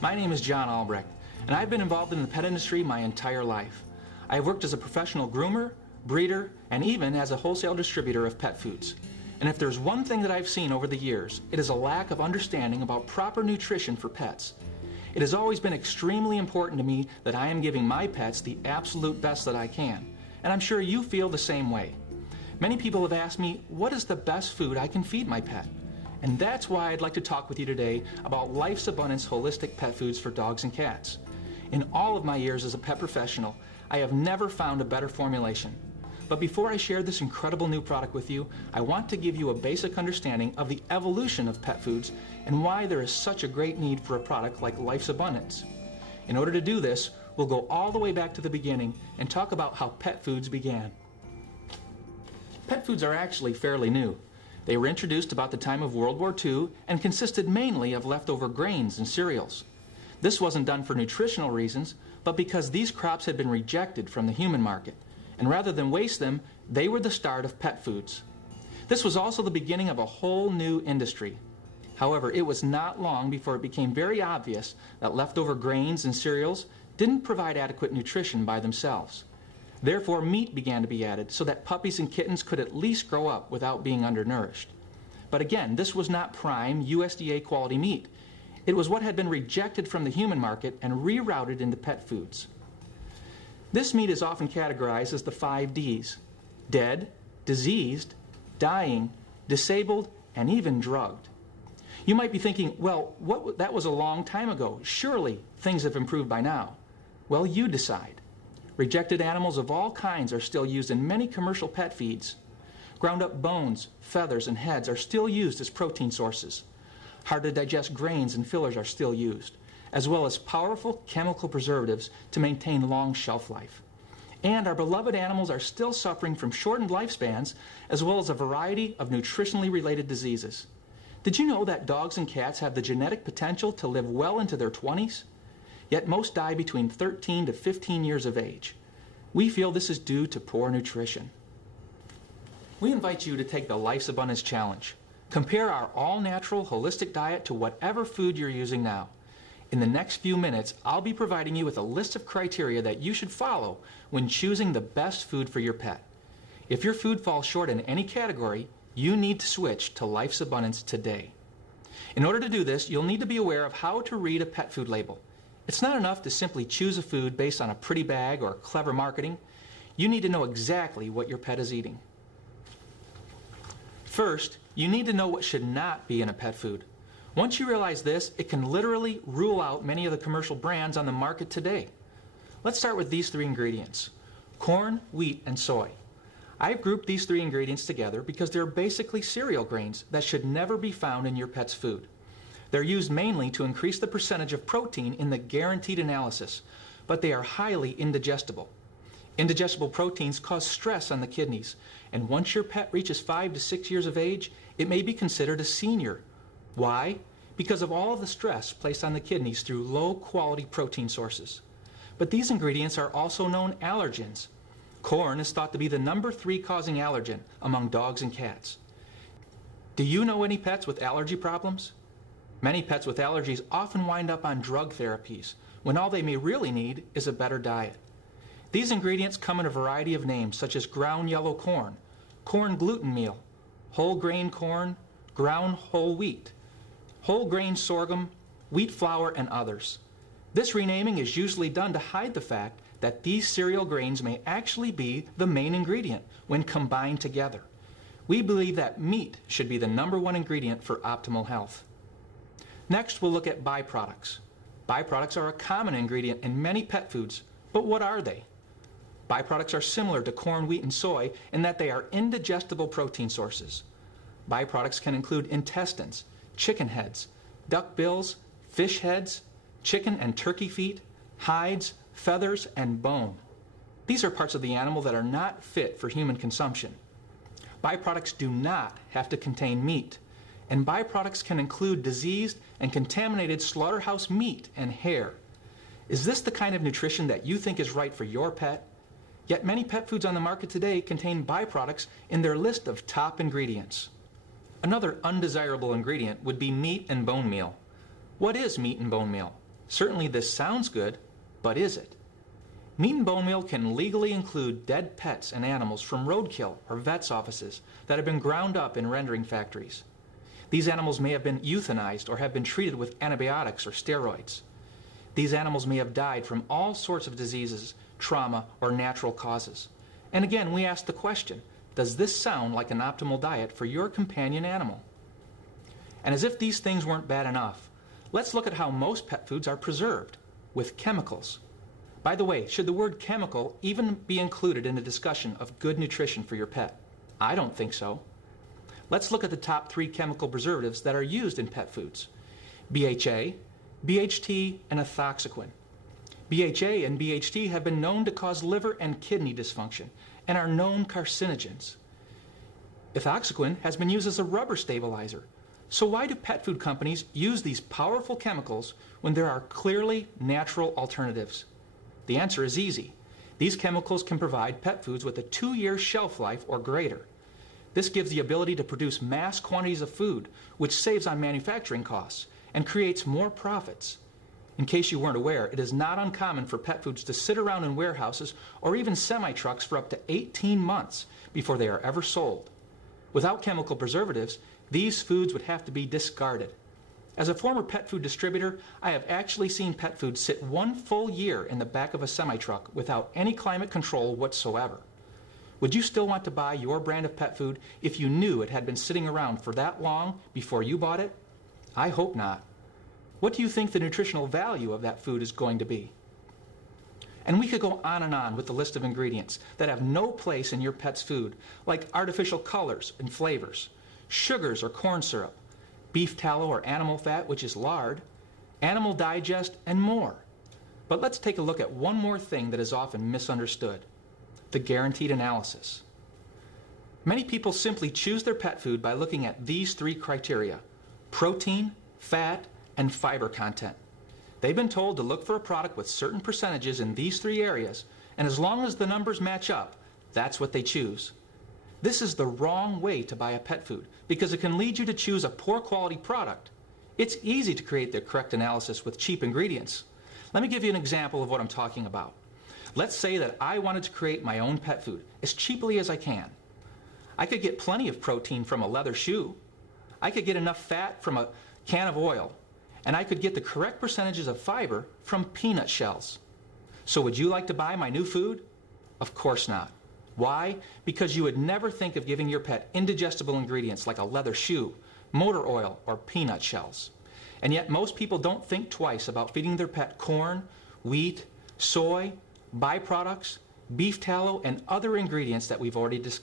My name is John Albrecht, and I've been involved in the pet industry my entire life. I have worked as a professional groomer, breeder, and even as a wholesale distributor of pet foods. And if there's one thing that I've seen over the years, it is a lack of understanding about proper nutrition for pets. It has always been extremely important to me that I am giving my pets the absolute best that I can, and I'm sure you feel the same way. Many people have asked me, what is the best food I can feed my pet? And that's why I'd like to talk with you today about Life's Abundance Holistic Pet Foods for Dogs and Cats. In all of my years as a pet professional, I have never found a better formulation. But before I share this incredible new product with you, I want to give you a basic understanding of the evolution of pet foods and why there is such a great need for a product like Life's Abundance. In order to do this, we'll go all the way back to the beginning and talk about how pet foods began. Pet foods are actually fairly new. They were introduced about the time of World War II and consisted mainly of leftover grains and cereals. This wasn't done for nutritional reasons, but because these crops had been rejected from the human market, and rather than waste them, they were the start of pet foods. This was also the beginning of a whole new industry. However, it was not long before it became very obvious that leftover grains and cereals didn't provide adequate nutrition by themselves. Therefore, meat began to be added so that puppies and kittens could at least grow up without being undernourished. But again, this was not prime USDA quality meat. It was what had been rejected from the human market and rerouted into pet foods. This meat is often categorized as the 5 Ds: dead, diseased, dying, disabled, and even drugged. You might be thinking, well, that was a long time ago. Surely things have improved by now. Well, you decide. Rejected animals of all kinds are still used in many commercial pet feeds. Ground up bones, feathers, and heads are still used as protein sources. Hard to digest grains and fillers are still used, as well as powerful chemical preservatives to maintain long shelf life. And our beloved animals are still suffering from shortened lifespans, as well as a variety of nutritionally related diseases. Did you know that dogs and cats have the genetic potential to live well into their 20s? Yet most die between 13 to 15 years of age. We feel this is due to poor nutrition. We invite you to take the Life's Abundance Challenge. Compare our all-natural, holistic diet to whatever food you're using now. In the next few minutes, I'll be providing you with a list of criteria that you should follow when choosing the best food for your pet. If your food falls short in any category, you need to switch to Life's Abundance today. In order to do this, you'll need to be aware of how to read a pet food label. It's not enough to simply choose a food based on a pretty bag or clever marketing. You need to know exactly what your pet is eating. First, you need to know what should not be in a pet food. Once you realize this, it can literally rule out many of the commercial brands on the market today. Let's start with these 3 ingredients: corn, wheat, and soy. I've grouped these 3 ingredients together because they're basically cereal grains that should never be found in your pet's food. They're used mainly to increase the percentage of protein in the guaranteed analysis, but they are highly indigestible. Indigestible proteins cause stress on the kidneys, and once your pet reaches 5 to 6 years of age, it may be considered a senior. Why? Because of all of the stress placed on the kidneys through low-quality protein sources. But these ingredients are also known allergens. Corn is thought to be the number 3 causing allergen among dogs and cats. Do you know any pets with allergy problems? Many pets with allergies often wind up on drug therapies, when all they may really need is a better diet. These ingredients come in a variety of names, such as ground yellow corn, corn gluten meal, whole grain corn, ground whole wheat, whole grain sorghum, wheat flour, and others. This renaming is usually done to hide the fact that these cereal grains may actually be the main ingredient when combined together. We believe that meat should be the number 1 ingredient for optimal health. Next, we'll look at byproducts. Byproducts are a common ingredient in many pet foods, but what are they? Byproducts are similar to corn, wheat, and soy in that they are indigestible protein sources. Byproducts can include intestines, chicken heads, duck bills, fish heads, chicken and turkey feet, hides, feathers, and bone. These are parts of the animal that are not fit for human consumption. Byproducts do not have to contain meat, and byproducts can include diseased and contaminated slaughterhouse meat and hair. Is this the kind of nutrition that you think is right for your pet? Yet many pet foods on the market today contain byproducts in their list of top ingredients. Another undesirable ingredient would be meat and bone meal. What is meat and bone meal? Certainly this sounds good, but is it? Meat and bone meal can legally include dead pets and animals from roadkill or vets' offices that have been ground up in rendering factories. These animals may have been euthanized or have been treated with antibiotics or steroids. These animals may have died from all sorts of diseases, trauma, or natural causes. And again, we ask the question, does this sound like an optimal diet for your companion animal? And as if these things weren't bad enough, let's look at how most pet foods are preserved, with chemicals. By the way, should the word chemical even be included in a discussion of good nutrition for your pet? I don't think so. Let's look at the top 3 chemical preservatives that are used in pet foods: BHA, BHT, and ethoxyquin. BHA and BHT have been known to cause liver and kidney dysfunction and are known carcinogens. Ethoxyquin has been used as a rubber stabilizer. So why do pet food companies use these powerful chemicals when there are clearly natural alternatives? The answer is easy. These chemicals can provide pet foods with a 2-year shelf life or greater. This gives the ability to produce mass quantities of food, which saves on manufacturing costs and creates more profits. In case you weren't aware, it is not uncommon for pet foods to sit around in warehouses or even semi-trucks for up to 18 months before they are ever sold. Without chemical preservatives, these foods would have to be discarded. As a former pet food distributor, I have actually seen pet food sit 1 full year in the back of a semi-truck without any climate control whatsoever. Would you still want to buy your brand of pet food if you knew it had been sitting around for that long before you bought it? I hope not. What do you think the nutritional value of that food is going to be? And we could go on with the list of ingredients that have no place in your pet's food, like artificial colors and flavors, sugars or corn syrup, beef tallow or animal fat, which is lard, animal digest, and more. But let's take a look at one more thing that is often misunderstood: the guaranteed analysis. Many people simply choose their pet food by looking at these 3 criteria: protein, fat, and fiber content. They've been told to look for a product with certain percentages in these 3 areas, and as long as the numbers match up, that's what they choose. This is the wrong way to buy a pet food because it can lead you to choose a poor quality product. It's easy to create the correct analysis with cheap ingredients. Let me give you an example of what I'm talking about. Let's say that I wanted to create my own pet food as cheaply as I can. I could get plenty of protein from a leather shoe. I could get enough fat from a can of oil. And I could get the correct percentages of fiber from peanut shells. So would you like to buy my new food? Of course not. Why? Because you would never think of giving your pet indigestible ingredients like a leather shoe, motor oil, or peanut shells. And yet most people don't think twice about feeding their pet corn, wheat, soy, byproducts, beef tallow, and other ingredients that we've already discussed.